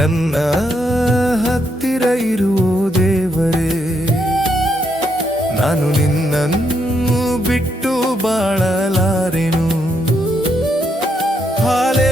ನನ್ನ ಹತ್ತಿರ ಇರುವೋ ದೇವರೇ ನಾನು ನಿನ್ನನ್ನು ಬಿಟ್ಟು ಬಾಳಲಾರೆನು. ಹಾಲೇ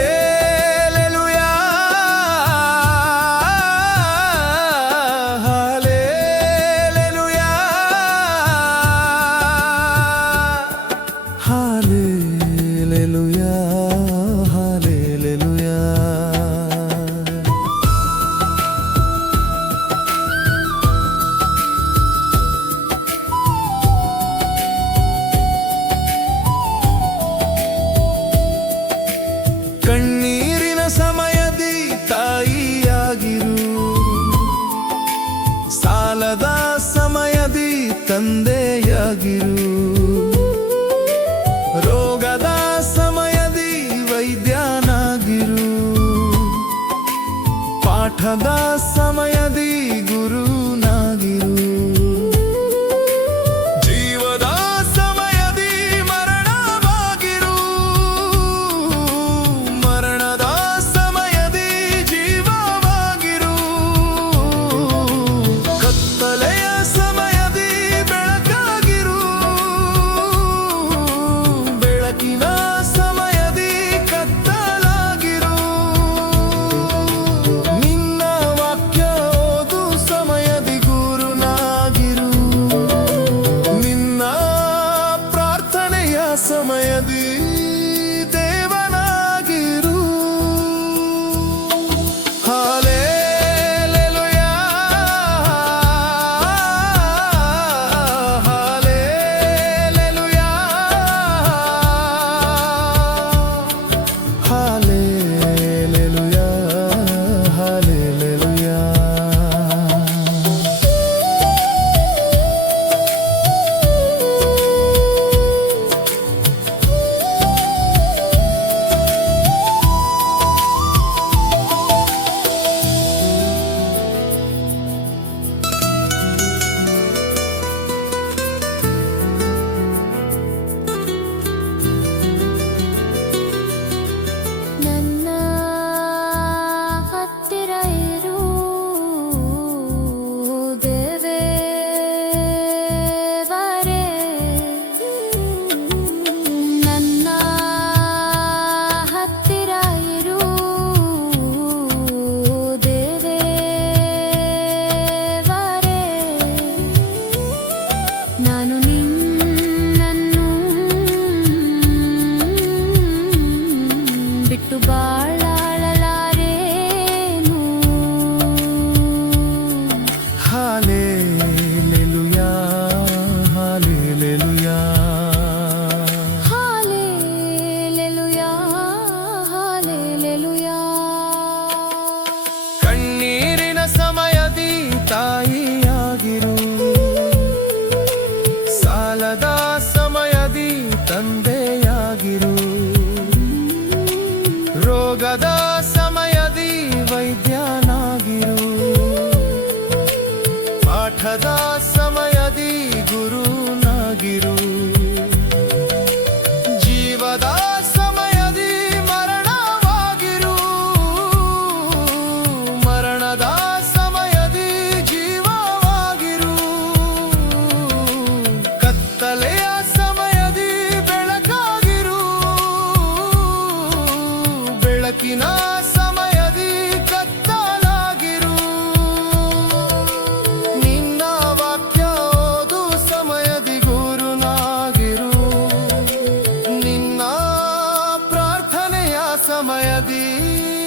समयदी